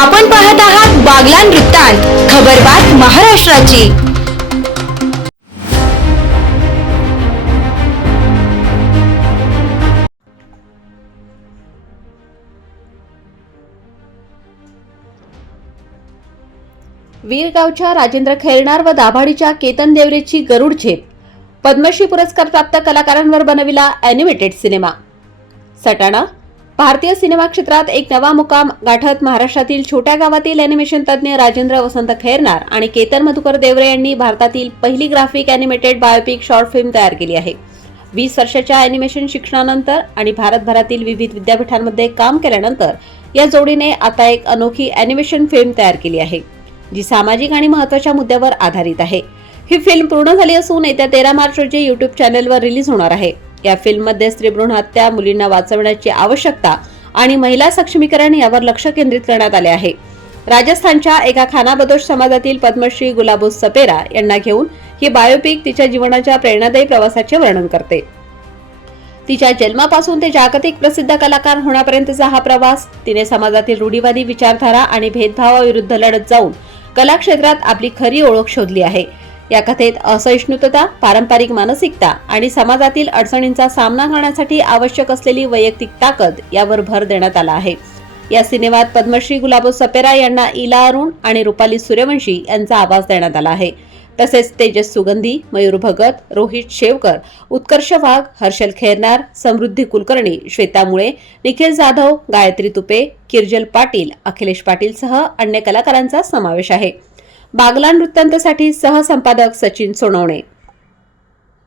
आपण पाहत आहात बागलान वृत्तांत खबरबात महाराष्ट्राची. वीरगावच्या राजेंद्र खैरणार व दाभाडीच्या केतन देवरेची गरुड झेप. पद्मश्री पुरस्कार प्राप्त कलाकारांवर बनविला अॅनिमेटेड सिनेमा सटाणा भारतीय सिनेमा क्षेत्रात एक नवा मुकाम गाठत महाराष्ट्रातील छोट्या गावातील अॅनिमेशन तज्ज्ञ राजेंद्र वसंत खैरनार आणि केतन मधुकर देवरे यांनी भारतातील पहिली graphic animated biopic short film तयार केली आहे. वीस वर्षाच्या अॅनिमेशन शिक्षणानंतर आणि भारतभरातील विविध विद्यापीठांमध्ये काम केल्यानंतर या जोडीने आता एक अनोखी अॅनिमेशन फिल्म तयार केली आहे जी सामाजिक आणि महत्त्वाच्या मुद्द्यावर आधारित आहे. ही फिल्म पूर्ण झाली असून येत्या तेरा मार्च रोजी युट्यूब चॅनलवर रिलीज होणार आहे. या फिल्ममध्ये स्त्रीभ्रूण हत्या मुलींना वाचवण्याची आवश्यकता आणि महिला सक्षमीकरण यावर लक्ष केंद्रित करण्यात आले आहे. राजस्थानच्या एका खानाबदोश समाजातील पद्मश्री गुलाबोस सपेरा यांना घेऊन ही बायोपिक तिच्या जीवनाच्या प्रेरणादायी प्रवासाचे वर्णन करते. तिच्या जन्मापासून ते जागतिक प्रसिद्ध कलाकार होण्यापर्यंतचा हा प्रवास तिने समाजातील रूढीवादी विचारधारा आणि भेदभावाविरुद्ध लढत जाऊन कला क्षेत्रात आपली खरी ओळख शोधली आहे. या कथेत असहिष्णुता पारंपरिक मानसिकता आणि समाजातील अडचणींचा सामना करण्यासाठी आवश्यक असलेली वैयक्तिक ताकद यावर भर देण्यात आला आहे. या सिनेमात पद्मश्री गुलाबो सपेरा यांना इला अरुण आणि रुपाली सूर्यवंशी यांचा आवाज देण्यात आला आहे. तसेच तेजस सुगंधी मयूर भगत रोहित शेवकर उत्कर्ष वाघ हर्षल खेरनार समृद्धी कुलकर्णी श्वेता मुळे निखिल जाधव गायत्री तुपे किरजल पाटील अखिलेश पाटीलसह अन्य कलाकारांचा समावेश आहे. बागलान वृत्तांतसाठी सहसंपादक सचिन सोनवणे.